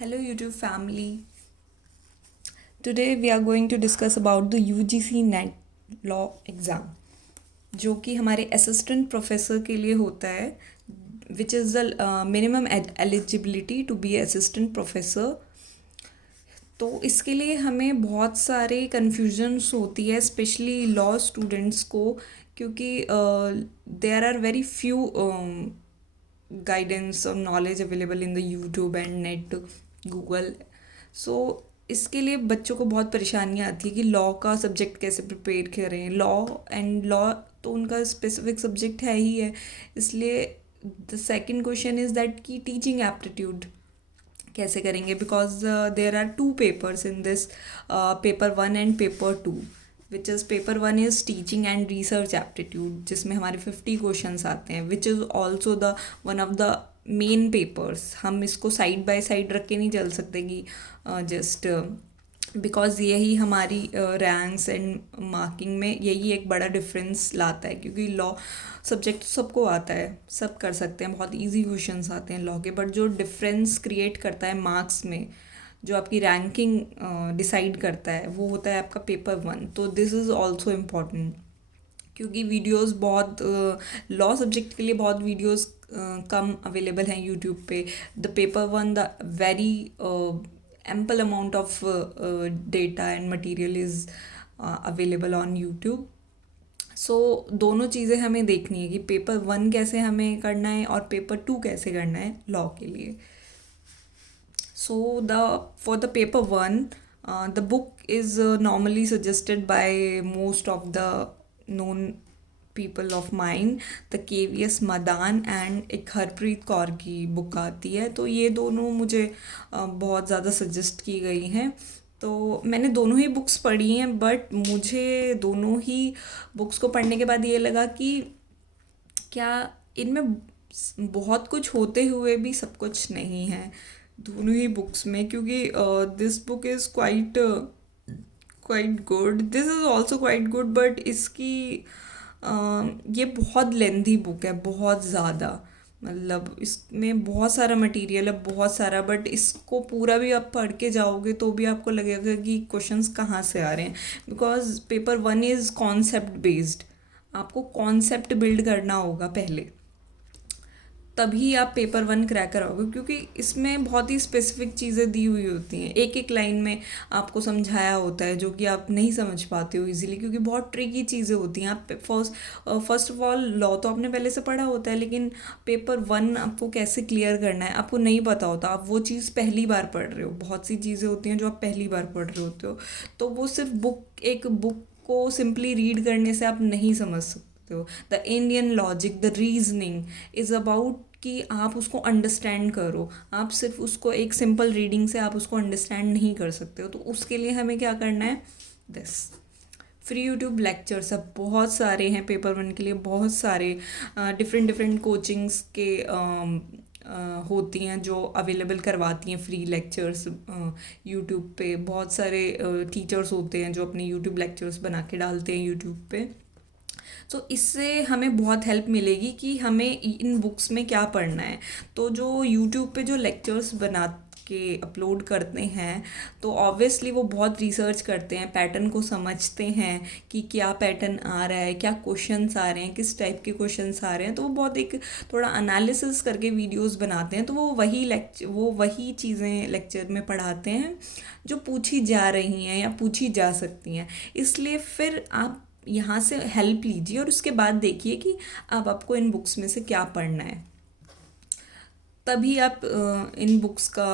Hello YouTube family. Today we are going to discuss about the UGC net law exam जो कि हमारे assistant professor के लिए होता है which is the minimum eligibility to be assistant professor. तो इसके लिए हमें बहुत सारे कन्फ्यूजन्स होती है स्पेशली लॉ स्टूडेंट्स को, क्योंकि there are very few guidance or knowledge available in the YouTube and net, Google. सो इसके लिए बच्चों को बहुत परेशानियाँ आती है कि लॉ का सब्जेक्ट कैसे प्रिपेयर करें। लॉ तो उनका स्पेसिफिक सब्जेक्ट है ही है, इसलिए the second question is that कि टीचिंग एप्टीट्यूड कैसे करेंगे, because there are two papers in this, paper 1 and paper 2, which is paper 1 is teaching and research aptitude, जिसमें हमारे 50 क्वेश्चंस आते हैं, which is also the one of the main papers. हम इसको side by side रख के नहीं चल सकते कि जस्ट बिकॉज यही हमारी रैंक्स एंड मार्किंग में यही एक बड़ा डिफरेंस लाता है, क्योंकि लॉ सब्जेक्ट सबको आता है, सब कर सकते हैं, बहुत इजी क्वेश्चंस आते हैं लॉ के, बट जो डिफरेंस क्रिएट करता है मार्क्स में, जो आपकी रैंकिंग डिसाइड करता है, वो होता है आपका पेपर 1। तो दिस इज़ ऑल्सो इम्पॉर्टेंट, क्योंकि वीडियोस बहुत लॉ सब्जेक्ट के लिए बहुत वीडियोस कम अवेलेबल हैं यूट्यूब पे। The paper 1 the very ample amount of data and material is available on YouTube. सो दोनों चीज़ें हमें देखनी है कि पेपर 1 कैसे हमें करना है और पेपर 2 कैसे करना है लॉ के लिए। So for the paper 1, the book is normally suggested by most of the known people of mine, the KVS Madan and एक हरप्रीत कौर की बुक आती है। तो ये दोनों मुझे बहुत ज़्यादा सजेस्ट की गई हैं, तो मैंने दोनों ही बुक्स पढ़ी हैं, बट मुझे दोनों ही बुक्स को पढ़ने के बाद ये लगा कि क्या इनमें बहुत कुछ होते हुए भी सब कुछ नहीं है दोनों ही बुक्स में, क्योंकि this book is quite good, this is also quite good, but इसकी ये बहुत लेंथी बुक है, बहुत ज़्यादा, मतलब इसमें बहुत सारा मटेरियल है, बहुत सारा, बट इसको पूरा भी आप पढ़ के जाओगे तो भी आपको लगेगा कि क्वेश्चंस कहाँ से आ रहे हैं, because paper 1 is concept based. आपको कॉन्सेप्ट बिल्ड करना होगा पहले, तभी आप पेपर 1 क्रैक कराओगे, क्योंकि इसमें बहुत ही स्पेसिफिक चीज़ें दी हुई होती हैं, एक एक लाइन में आपको समझाया होता है, जो कि आप नहीं समझ पाते हो इजीली, क्योंकि बहुत ट्रिकी चीज़ें होती हैं। आप फर्स्ट ऑफ ऑल लॉ तो आपने पहले से पढ़ा होता है, लेकिन पेपर 1 आपको कैसे क्लियर करना है आपको नहीं पता होता, आप वो चीज़ पहली बार पढ़ रहे हो। बहुत सी चीज़ें होती हैं जो आप पहली बार पढ़ रहे होते हो, तो वो सिर्फ एक बुक को सिंपली रीड करने से आप नहीं समझ सकते हो। The Indian logic, the reasoning is about कि आप उसको अंडरस्टैंड करो। आप सिर्फ उसको एक सिंपल रीडिंग से आप उसको अंडरस्टैंड नहीं कर सकते हो, तो उसके लिए हमें क्या करना है, दिस फ्री यूट्यूब लेक्चर्स अब बहुत सारे हैं पेपर 1 के लिए, बहुत सारे डिफरेंट कोचिंग्स के होती हैं जो अवेलेबल करवाती हैं फ्री लेक्चर्स यूट्यूब पे। बहुत सारे टीचर्स होते हैं जो अपने यूट्यूब लेक्चर्स बना के डालते हैं यूट्यूब पे। तो इससे हमें बहुत हेल्प मिलेगी कि हमें इन बुक्स में क्या पढ़ना है। तो जो यूट्यूब पे जो लेक्चर्स बना के अपलोड करते हैं, तो ऑब्वियसली वो बहुत रिसर्च करते हैं, पैटर्न को समझते हैं कि क्या पैटर्न आ रहा है, क्या क्वेश्चंस आ रहे हैं, किस टाइप के क्वेश्चंस आ रहे हैं, तो वो बहुत एक थोड़ा एनालिसिस करके वीडियोस बनाते हैं। तो वो वही चीज़ें लेक्चर में पढ़ाते हैं जो पूछी जा रही हैं या पूछी जा सकती हैं। इसलिए फिर आप यहाँ से हेल्प लीजिए और उसके बाद देखिए कि अब आपको इन बुक्स में से क्या पढ़ना है, तभी आप इन बुक्स का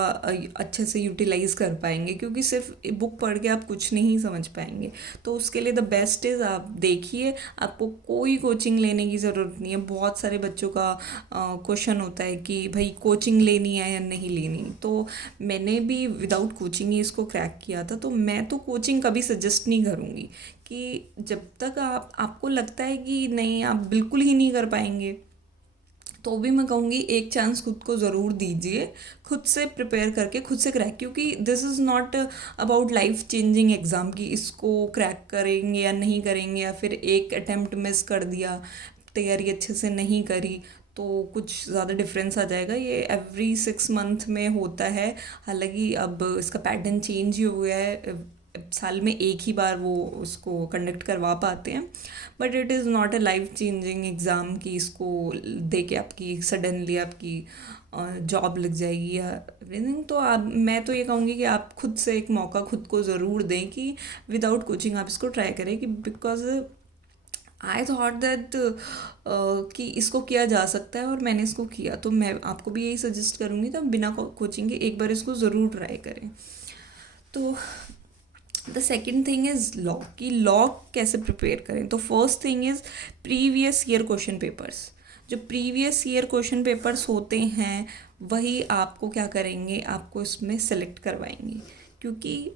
अच्छे से यूटिलाइज़ कर पाएंगे, क्योंकि सिर्फ बुक पढ़ के आप कुछ नहीं समझ पाएंगे। तो उसके लिए द बेस्ट इज़ आप देखिए, आपको कोई कोचिंग लेने की ज़रूरत नहीं है। बहुत सारे बच्चों का क्वेश्चन होता है कि भाई कोचिंग लेनी है या नहीं लेनी, तो मैंने भी विदाउट कोचिंग ही इसको क्रैक किया था। तो मैं तो कोचिंग कभी सजेस्ट नहीं करूँगी, कि जब तक आपको लगता है कि नहीं आप बिल्कुल ही नहीं कर पाएंगे, तो भी मैं कहूँगी एक चांस खुद को ज़रूर दीजिए, खुद से प्रिपेयर करके खुद से क्रैक, क्योंकि this is not about life changing exam कि इसको क्रैक करेंगे या नहीं करेंगे, या फिर एक अटेम्प्ट मिस कर दिया, तैयारी अच्छे से नहीं करी तो कुछ ज़्यादा डिफरेंस आ जाएगा। ये एवरी 6 मंथ में होता है। हालांकि अब इसका पैटर्न चेंज ही हो गया है, साल में एक ही बार वो उसको कंडक्ट करवा पाते हैं। But it is not a life changing exam कि इसको दे के आपकी सडनली आपकी जॉब लग जाएगी या एवरीथिंग। तो आप, मैं तो ये कहूँगी कि आप खुद से एक मौका खुद को ज़रूर दें कि विदाउट कोचिंग आप इसको ट्राई करें, कि बिकॉज आई थॉट दैट कि इसको किया जा सकता है और मैंने इसको किया, तो मैं आपको भी यही सजेस्ट करूँगी तो बिना कोचिंग के एक बार इसको ज़रूर ट्राई करें। तो the second thing is law, कि लॉ कैसे प्रिपेयर करें। तो first thing is previous year question papers. जो प्रीवियस ईयर क्वेश्चन पेपर्स होते हैं वही आपको क्या करेंगे, आपको इसमें सेलेक्ट करवाएंगे, क्योंकि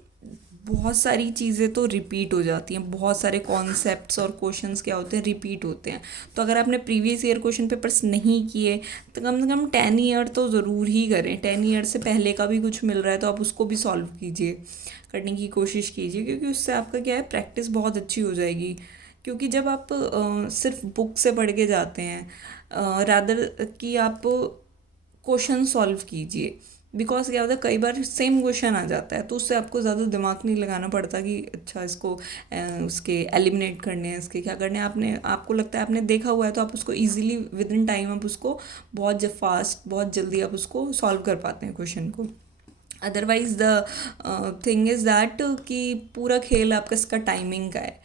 बहुत सारी चीज़ें तो रिपीट हो जाती हैं, बहुत सारे कॉन्सेप्ट्स और क्वेश्चंस क्या होते हैं, रिपीट होते हैं। तो अगर आपने प्रीवियस ईयर क्वेश्चन पेपर्स नहीं किए तो कम से कम 10 ईयर तो ज़रूर ही करें। 10 ईयर से पहले का भी कुछ मिल रहा है तो आप उसको भी सॉल्व कीजिए, करने की कोशिश कीजिए, क्योंकि उससे आपका क्या है, प्रैक्टिस बहुत अच्छी हो जाएगी। क्योंकि जब आप सिर्फ बुक से पढ़ के जाते हैं, रादर कि आप क्वेश्चन सॉल्व कीजिए, बिकॉज क्या होता है कई बार सेम क्वेश्चन आ जाता है तो उससे आपको ज़्यादा दिमाग नहीं लगाना पड़ता कि अच्छा इसको उसके एलिमिनेट करने हैं, इसके क्या करने हैं। आपको लगता है आपने देखा हुआ है तो आप उसको इजीली विद इन टाइम आप उसको बहुत फास्ट, बहुत जल्दी आप उसको सॉल्व कर पाते हैं क्वेश्चन को। Otherwise the thing is that कि पूरा खेल आपका इसका टाइमिंग का है,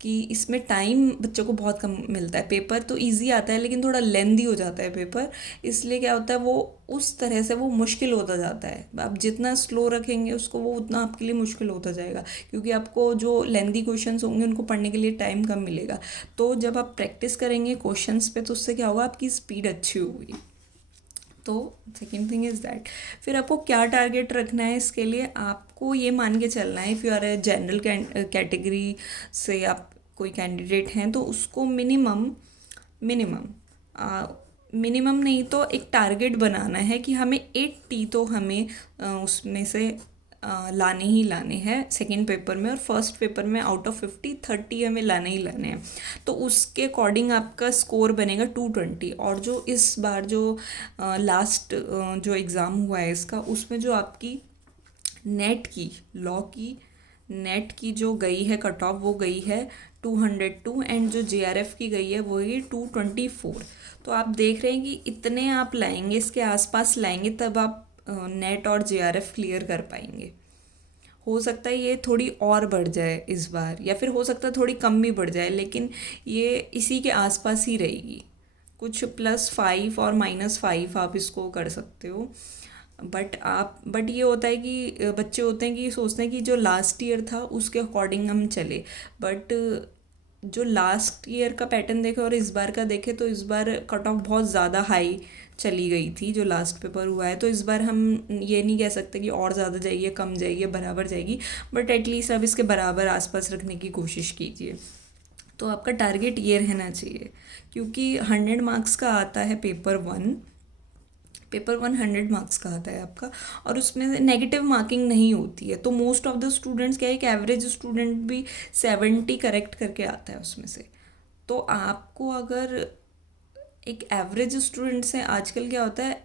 कि इसमें टाइम बच्चों को बहुत कम मिलता है। पेपर तो इजी आता है लेकिन थोड़ा लेंदी हो जाता है पेपर, इसलिए क्या होता है वो उस तरह से वो मुश्किल होता जाता है। आप जितना स्लो रखेंगे उसको वो उतना आपके लिए मुश्किल होता जाएगा, क्योंकि आपको जो लेंदी क्वेश्चंस होंगे उनको पढ़ने के लिए टाइम कम मिलेगा। तो जब आप प्रैक्टिस करेंगे क्वेश्चंस पे तो उससे क्या होगा, आपकी स्पीड अच्छी होगी। तो सेकेंड थिंग इज़ दैट। फिर आपको क्या टारगेट रखना है, इसके लिए आपको ये मान के चलना है, if you are a general category से आप कोई कैंडिडेट हैं तो उसको मिनिमम मिनिमम मिनिमम नहीं तो एक टारगेट बनाना है कि हमें 80 तो हमें उसमें से लाने ही लाने हैं सेकेंड पेपर में, और फर्स्ट पेपर में आउट ऑफ 50 30 हमें लाने ही लाने हैं। तो उसके अकॉर्डिंग आपका स्कोर बनेगा 220। और जो इस बार जो लास्ट जो एग्ज़ाम हुआ है इसका, उसमें जो आपकी नेट की, लॉ की नेट की जो गई है कट ऑफ, वो गई है 202, एंड जो JRF की गई है वो है 224। तो आप देख रहे हैं कि इतने आप लाएंगे, इसके आसपास लाएंगे तब आप नेट और JRF क्लियर कर पाएंगे। हो सकता है ये थोड़ी और बढ़ जाए इस बार, या फिर हो सकता है थोड़ी कम भी बढ़ जाए, लेकिन ये इसी के आसपास ही रहेगी। कुछ +5 और -5 आप इसको कर सकते हो। बट ये होता है कि बच्चे होते हैं कि सोचते हैं कि जो लास्ट ईयर था उसके अकॉर्डिंग हम चले, बट जो लास्ट ईयर का पैटर्न देखे और इस बार का देखे तो इस बार कट ऑफ बहुत ज़्यादा हाई चली गई थी जो लास्ट पेपर हुआ है। तो इस बार हम ये नहीं कह सकते कि और ज़्यादा जाएगी, कम जाएगी, बराबर जाएगी, बट एटलीस्ट आप इसके बराबर आसपास रखने की कोशिश कीजिए। तो आपका टारगेट ये रहना चाहिए, क्योंकि 100 मार्क्स का आता है पेपर वन 100 मार्क्स का आता है आपका, और उसमें नेगेटिव मार्किंग नहीं होती है। तो मोस्ट ऑफ द स्टूडेंट्स क्या है, एक एवरेज स्टूडेंट भी 70 करेक्ट करके आता है उसमें से। तो आपको अगर एक एवरेज स्टूडेंट से, आजकल क्या होता है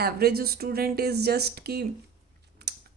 एवरेज स्टूडेंट इज़ जस्ट कि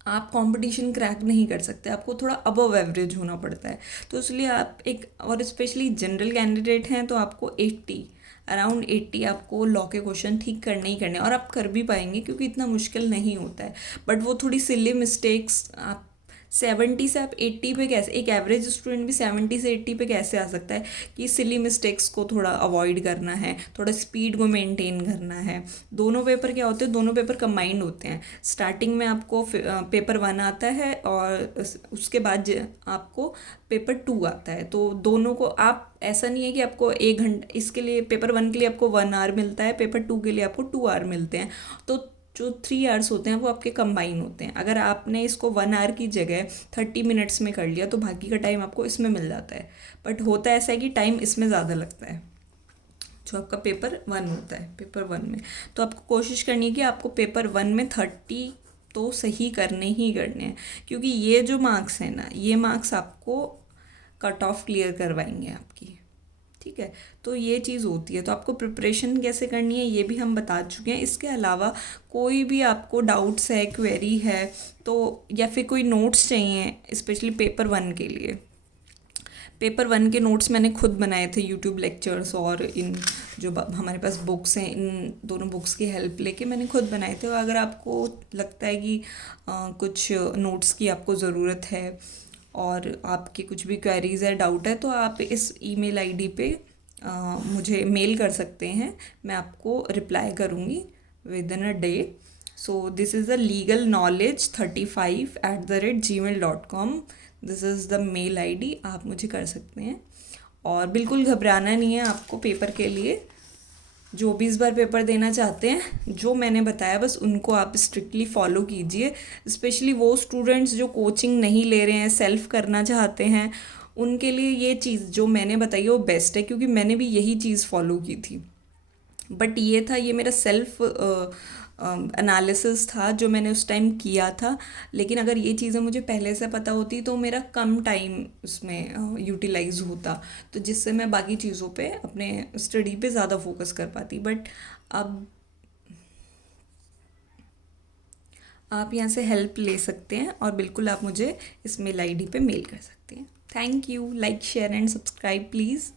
आप कंपटीशन क्रैक नहीं कर सकते, आपको थोड़ा अबव एवरेज होना पड़ता है। तो इसलिए आप एक, और स्पेशली जनरल कैंडिडेट हैं तो आपको 80, अराउंड 80 आपको लॉ के क्वेश्चन ठीक करने ही करने, और आप कर भी पाएंगे क्योंकि इतना मुश्किल नहीं होता है। बट वो थोड़ी सिली मिस्टेक्स, आप 70 से आप 80 पे कैसे, एक एवरेज स्टूडेंट भी 70 से 80 पे कैसे आ सकता है, कि सिली मिस्टेक्स को थोड़ा अवॉइड करना है, थोड़ा स्पीड को मेंटेन करना है। दोनों पेपर क्या होते हैं, दोनों पेपर कंबाइंड होते हैं। स्टार्टिंग में आपको पेपर 1 आता है और उसके बाद आपको पेपर 2 आता है। तो दोनों को आप, ऐसा नहीं है कि आपको 1 घंटा, इसके लिए पेपर 1 के लिए आपको 1 आवर मिलता है, पेपर 2 के लिए आपको 2 आवर मिलते हैं। तो जो 3 आवर्स होते हैं वो आपके कंबाइन होते हैं। अगर आपने इसको 1 आवर की जगह 30 मिनट्स में कर लिया तो बाकी का टाइम आपको इसमें मिल जाता है। बट होता ऐसा है कि टाइम इसमें ज़्यादा लगता है जो आपका पेपर 1 होता है, पेपर 1 में। तो आपको कोशिश करनी है कि आपको पेपर 1 में 30 तो सही करने ही करने हैं, क्योंकि ये जो मार्क्स हैं ना, ये मार्क्स आपको कट ऑफ क्लियर करवाएंगे आपकी। ठीक है। तो ये चीज़ होती है, तो आपको प्रिपरेशन कैसे करनी है ये भी हम बता चुके हैं। इसके अलावा कोई भी आपको डाउट्स है, क्वेरी है, तो या फिर कोई नोट्स चाहिए स्पेशली पेपर वन के लिए, पेपर वन के नोट्स मैंने खुद बनाए थे यूट्यूब लेक्चर्स और इन जो हमारे पास बुक्स हैं, इन दोनों बुक्स की हेल्प लेके मैंने खुद बनाए थे। और अगर आपको लगता है कि कुछ नोट्स की आपको ज़रूरत है और आपकी कुछ भी क्वेरीज है, डाउट है, तो आप इस ईमेल आईडी पे मुझे मेल कर सकते हैं, मैं आपको रिप्लाई करूँगी within a day. So this is the legalknowledge35@gmail.com, this is the mail ID, आप मुझे कर सकते हैं। और बिल्कुल घबराना नहीं है आपको पेपर के लिए। जो भी इस बार पेपर देना चाहते हैं, जो मैंने बताया बस उनको आप स्ट्रिक्टली फॉलो कीजिए। स्पेशली वो स्टूडेंट्स जो कोचिंग नहीं ले रहे हैं, सेल्फ करना चाहते हैं, उनके लिए ये चीज़ जो मैंने बताई है वो बेस्ट है, क्योंकि मैंने भी यही चीज़ फॉलो की थी। बट ये मेरा सेल्फ एनालिसिस था जो मैंने उस टाइम किया था। लेकिन अगर ये चीज़ें मुझे पहले से पता होती तो मेरा कम टाइम उसमें यूटिलाइज होता, तो जिससे मैं बाकी चीज़ों पे अपने स्टडी पे ज़्यादा फोकस कर पाती। बट अब आप यहाँ से हेल्प ले सकते हैं और बिल्कुल आप मुझे इस मेल आईडी पे मेल कर सकते हैं। Thank you. Like, share and subscribe please.